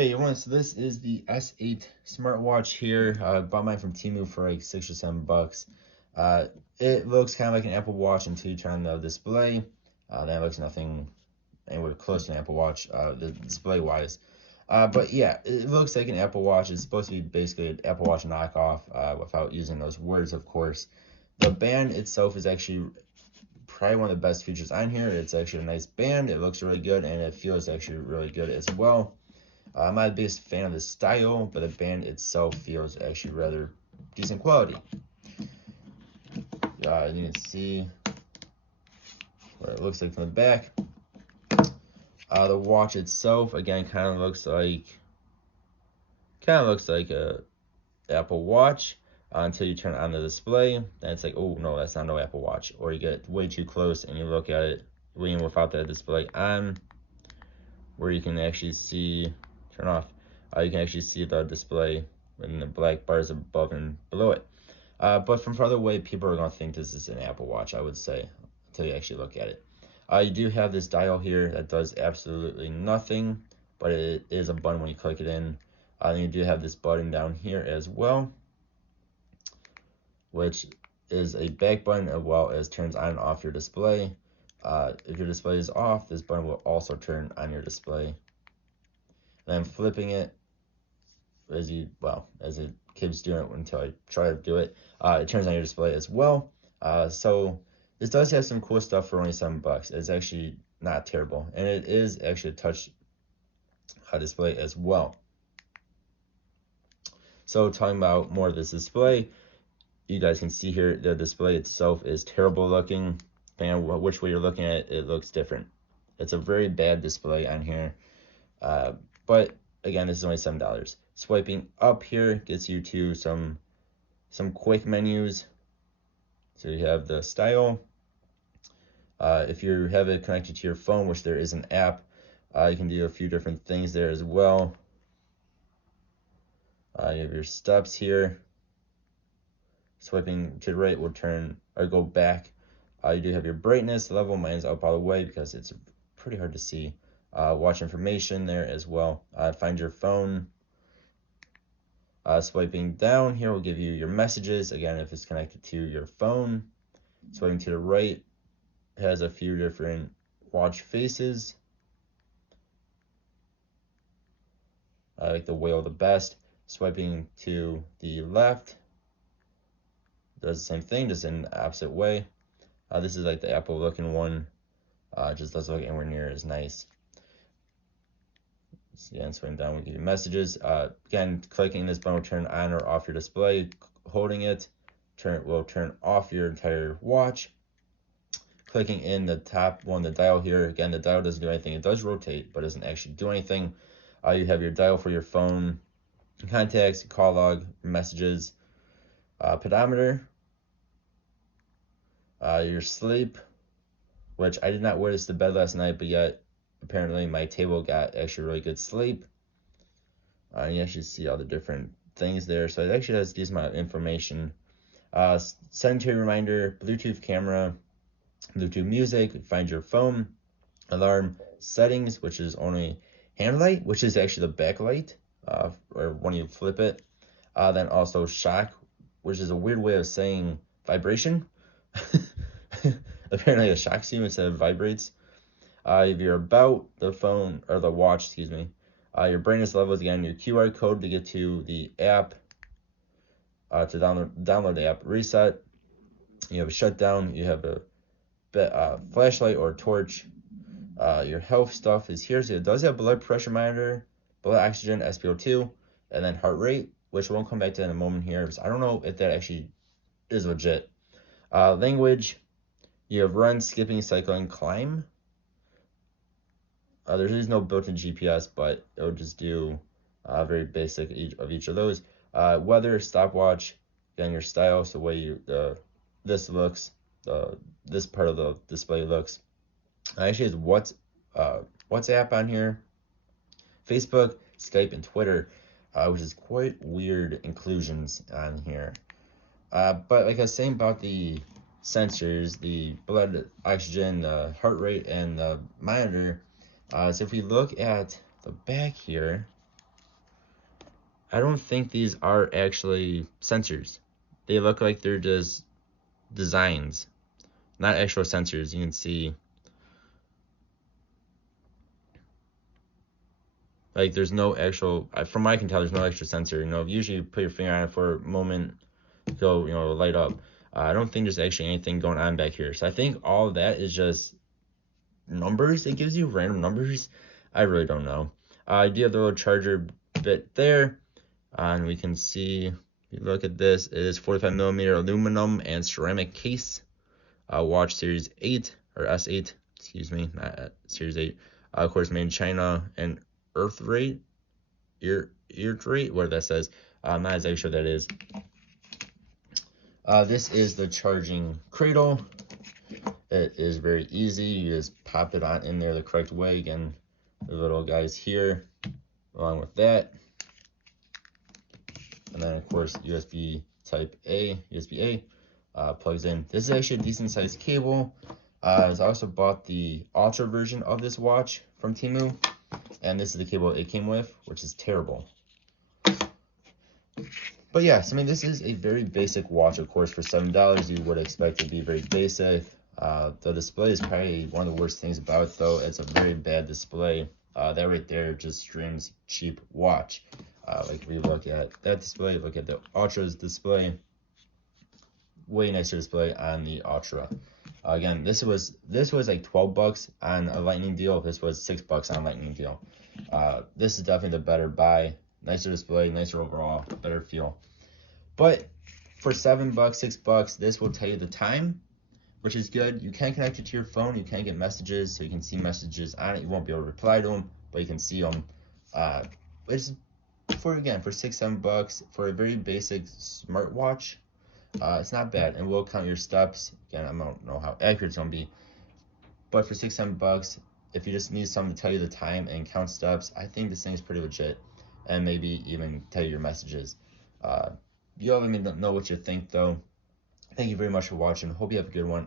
Hey everyone, so this is the S8 smartwatch here. Bought mine from Temu for like $6 or $7. Uh, it looks kind of like an Apple Watch until you turn on the display. That looks nothing anywhere close to an Apple Watch, the display wise. But yeah, it looks like an Apple Watch. It's supposed to be basically an Apple Watch knockoff, without using those words, of course. The band itself is actually probably one of the best features on here. It's actually a nice band. It looks really good and it feels actually really good as well. I'm not the biggest fan of the style, but the band itself feels actually rather decent quality. You can see what it looks like from the back. The watch itself, again, kind of looks like a Apple Watch until you turn on the display. Then it's like, oh no, that's not no Apple Watch. Or you get way too close and you look at it even without that display on, where you can actually see, turn off. You can actually see the display and the black bars above and below it. But from farther away, people are going to think this is an Apple Watch, I would say, until you actually look at it. You do have this dial here that does absolutely nothing, but it is a button when you click it in. And you do have this button down here as well, which is a back button as well as turns on and off your display. If your display is off, this button will also turn on your display. Then flipping it, as it keeps doing it until I try to do it, it turns on your display as well. So this does have some cool stuff for only $7. It's actually not terrible, and it is actually a touch display as well. So talking about more of this display, you guys can see here the display itself is terrible looking. Depending on which way you're looking at it, it looks different. It's a very bad display on here, but again, this is only $7. Swiping up here gets you to some quick menus. So you have the style. If you have it connected to your phone, which there is an app, you can do a few different things there as well. You have your steps here. Swiping to the right will turn or go back. You do have your brightness level. Mine's up all the way because it's pretty hard to see. Watch information there as well. Find your phone. Swiping down here will give you your messages, again, if it's connected to your phone. Swiping to the right has a few different watch faces. I like the whale the best. Swiping to the left does the same thing, just in the opposite way. This is like the Apple looking one. Just doesn't look anywhere near as nice. Again, swing down will give you messages. Again, clicking this button will turn on or off your display. Holding it will turn off your entire watch. Clicking in the top one, the dial here. Again, the dial doesn't do anything. It does rotate, but doesn't actually do anything. You have your dial for your phone, contacts, call log, messages, pedometer, your sleep, which I did not wear this to bed last night, but yet apparently my table got actually really good sleep. You actually see all the different things there, so it actually has a decent amount of information. Sedentary reminder, Bluetooth camera, Bluetooth music, find your phone, alarm, settings, which is only hand light, which is actually the backlight, or when you flip it. Then also shock, which is a weird way of saying vibration. Apparently it shocks you instead of vibrates. If you're about the phone, or the watch, excuse me, your brightness levels, again, your QR code to get to the app, to download the app, reset. You have a shutdown, you have a flashlight or torch. Your health stuff is here, so it does have blood pressure monitor, blood oxygen, SpO2, and then heart rate, which we'll come back to in a moment here, because I don't know if that actually is legit. Language, you have run, skipping, cycling, climb. There is no built-in GPS, but it'll just do very basic of each of those. Weather, stopwatch, again, your style, so the way this looks, this part of the display looks. Actually, has WhatsApp on here, Facebook, Skype, and Twitter, which is quite weird inclusions on here. But like I was saying about the sensors, the blood oxygen, the heart rate, and the monitor. So if we look at the back here, I don't think these are actually sensors. They look like they're just designs, not actual sensors. You can see, like, there's no actual, from what I can tell, there's no extra sensor. Usually you put your finger on it for a moment, it'll, light up. I don't think there's actually anything going on back here. So I think all of that is just numbers. It gives you random numbers. I really don't know. I do have the little charger bit there, and we can see, if you look at this, it is 45 millimeter aluminum and ceramic case. Watch Series 8, or S8, excuse me, not Series 8. Of course, made in China, and earth rate, earth rate, where that says. I'm not exactly sure what that is. This is the charging cradle. It is very easy. You just pop it on in there the correct way. Again, the little guys here, along with that. And then, of course, USB type A, USB A, plugs in. This is actually a decent sized cable. I also bought the Ultra version of this watch from Temu. And this is the cable it came with, which is terrible. But yes, I mean, this is a very basic watch. Of course, for $7, you would expect it to be very basic. The display is probably one of the worst things about it, though. It's a very bad display. That right there just screams cheap watch. Like, we look at that display, look at the Ultra's display. Way nicer display on the Ultra. Again, this was like $12 on a Lightning deal. This was $6 on a Lightning deal. This is definitely the better buy. Nicer display, nicer overall, better feel. But for $7, $6, this will tell you the time, which is good. You can connect it to your phone. You can get messages, so you can see messages on it. You won't be able to reply to them, but you can see them. Which is, for $6, $7 for a very basic smartwatch. It's not bad, and will count your steps. Again, I don't know how accurate it's gonna be, but for $6, $7, if you just need something to tell you the time and count steps, I think this thing is pretty legit, and maybe even tell you your messages. You all let me know what you think, though. Thank you very much for watching. Hope you have a good one.